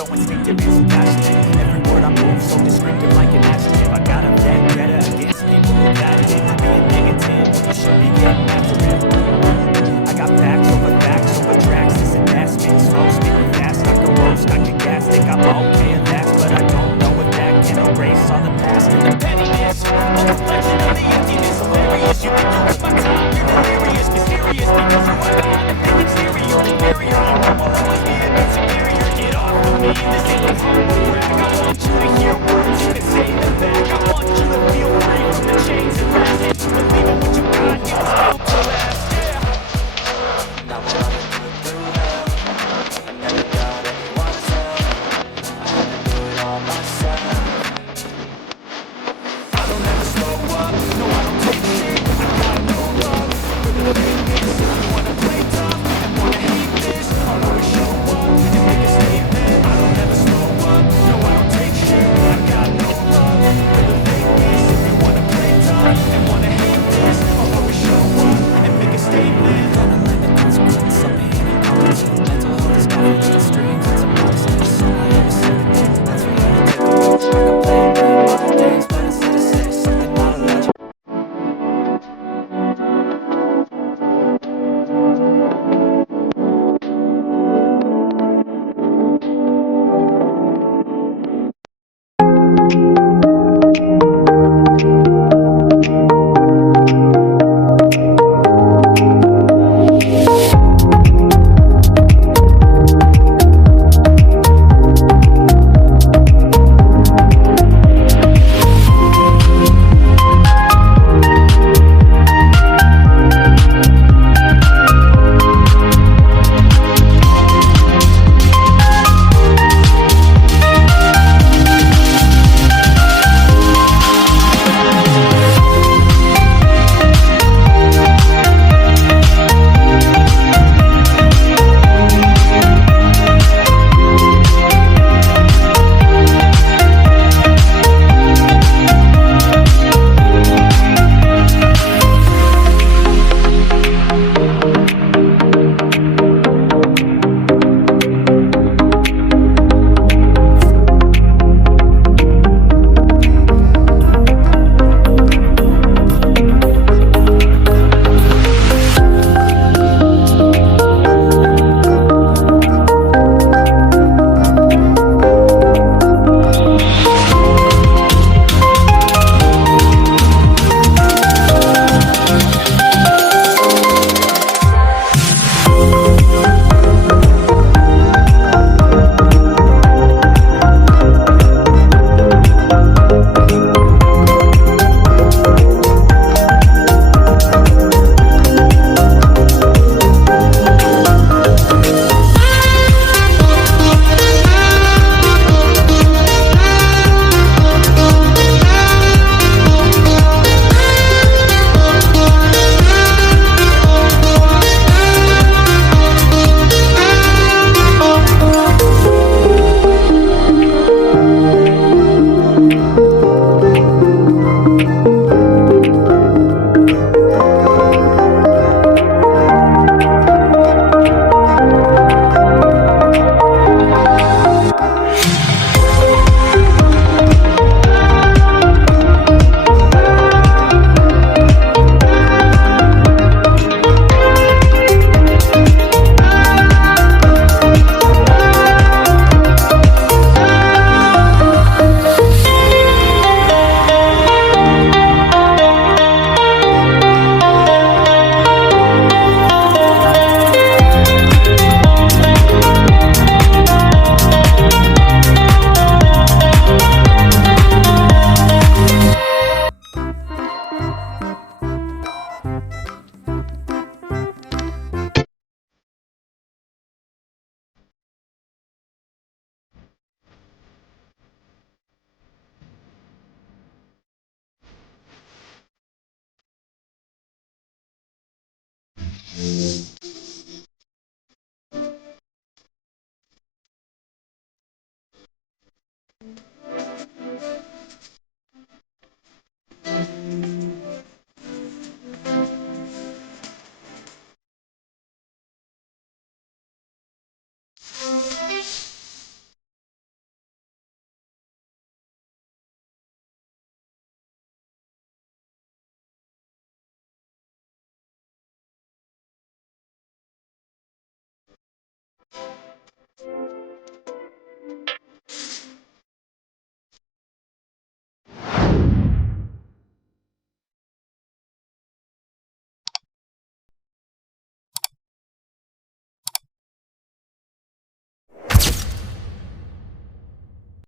So instinctive and so passionate. Every word I move so descriptive like an adjective. I got a vendetta against people who got it. For being negative, you should be getting after it. I got facts over tracks. This investment slow, speaking fast. I can roast, I can gas. Think I'm okay at that, but I don't know if that can erase all the past and the pettiness. A reflection of the emptiness. Hilarious, you think you waste my time. You're delirious, mysterious, because you are behind the fake exterior. The barrier, you will always be a bit superior. Get off of me, this ain't